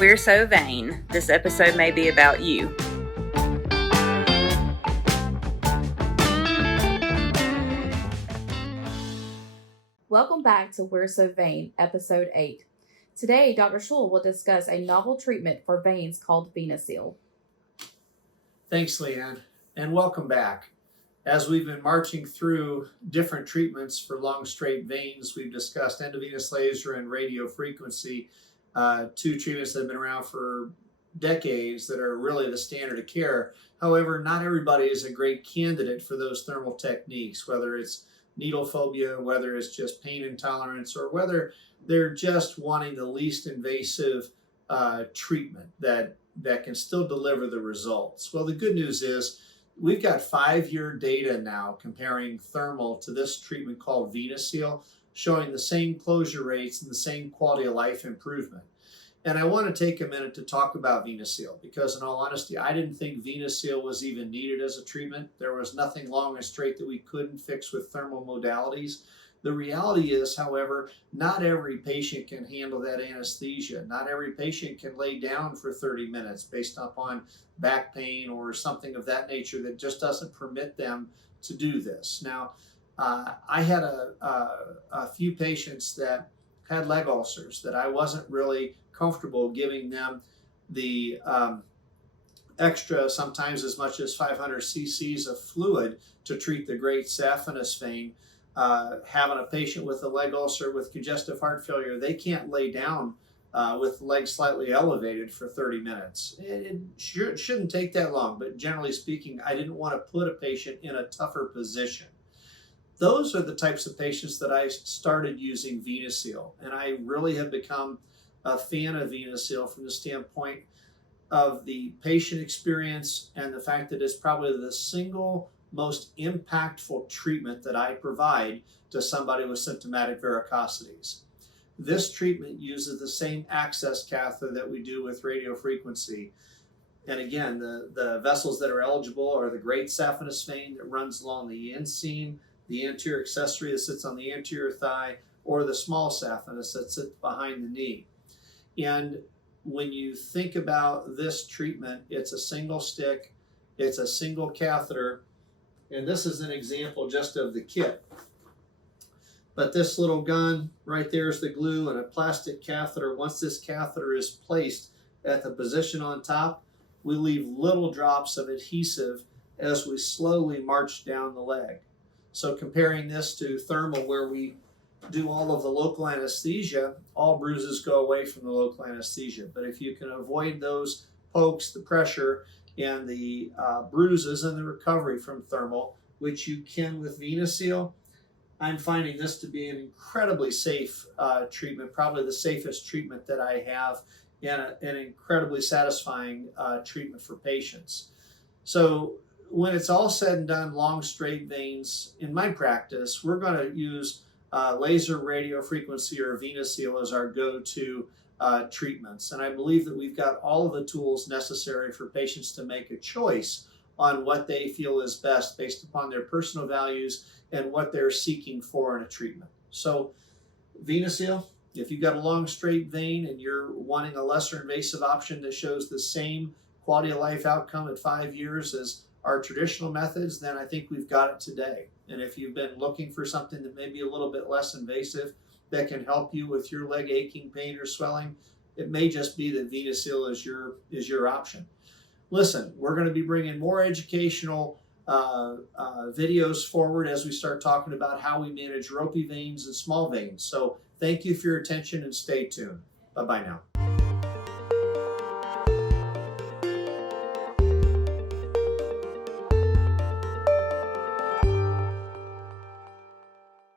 We're so vain, this episode may be about you. Welcome back to We're So Vain, Episode 8. Today, Dr. Schul will discuss a novel treatment for veins called Venaseal. Thanks, Leanne, and welcome back. As we've been marching through different treatments for long straight veins, we've discussed endovenous laser and radiofrequency, two treatments that have been around for decades that are really the standard of care. However, not everybody is a great candidate for those thermal techniques, whether it's needle phobia, whether it's just pain intolerance, or whether they're just wanting the least invasive treatment that can still deliver the results. Well, the good news is we've got 5-year data now comparing thermal to this treatment called Venaseal, showing the same closure rates and the same quality of life improvement. And I want to take a minute to talk about Venaseal because, in all honesty, I didn't think Venaseal was even needed as a treatment. There was nothing long and straight that we couldn't fix with thermal modalities. The reality is, however, not every patient can handle that anesthesia. Not every patient can lay down for 30 minutes based upon back pain or something of that nature that just doesn't permit them to do this. Now, I had a few patients that had leg ulcers that I wasn't really comfortable giving them the extra, sometimes as much as 500 cc's of fluid to treat the great saphenous vein. Having a patient with a leg ulcer with congestive heart failure, they can't lay down with the legs slightly elevated for 30 minutes. It shouldn't take that long, but generally speaking, I didn't want to put a patient in a tougher position. Those are the types of patients that I started using Venaseal, and I really have become a fan of Venaseal from the standpoint of the patient experience and the fact that it's probably the single most impactful treatment that I provide to somebody with symptomatic varicosities. This treatment uses the same access catheter that we do with radiofrequency. And again, the vessels that are eligible are the great saphenous vein that runs along the inseam, the anterior accessory that sits on the anterior thigh, or the small saphenous that sits behind the knee. And when you think about this treatment, it's a single stick, it's a single catheter, and this is an example just of the kit. But this little gun right there is the glue and a plastic catheter. Once this catheter is placed at the position on top, we leave little drops of adhesive as we slowly march down the leg. So comparing this to thermal, where we do all of the local anesthesia, all bruises go away from the local anesthesia. But if you can avoid those pokes, the pressure, and the bruises and the recovery from thermal, which you can with Venaseal, I'm finding this to be an incredibly safe treatment, probably the safest treatment that I have, and an incredibly satisfying treatment for patients. So when it's all said and done, long straight veins, in my practice, we're going to use laser, radiofrequency, or Venaseal as our go-to treatments. And I believe that we've got all of the tools necessary for patients to make a choice on what they feel is best based upon their personal values and what they're seeking for in a treatment. So Venaseal, if you've got a long straight vein and you're wanting a lesser invasive option that shows the same quality of life outcome at 5 years as our traditional methods, then I think we've got it today. And if you've been looking for something that may be a little bit less invasive that can help you with your leg aching, pain, or swelling, it may just be that Venaseal is your option. Listen, we're going to be bringing more educational videos forward as we start talking about how we manage ropey veins and small veins. So thank you for your attention and stay tuned. Bye-bye now.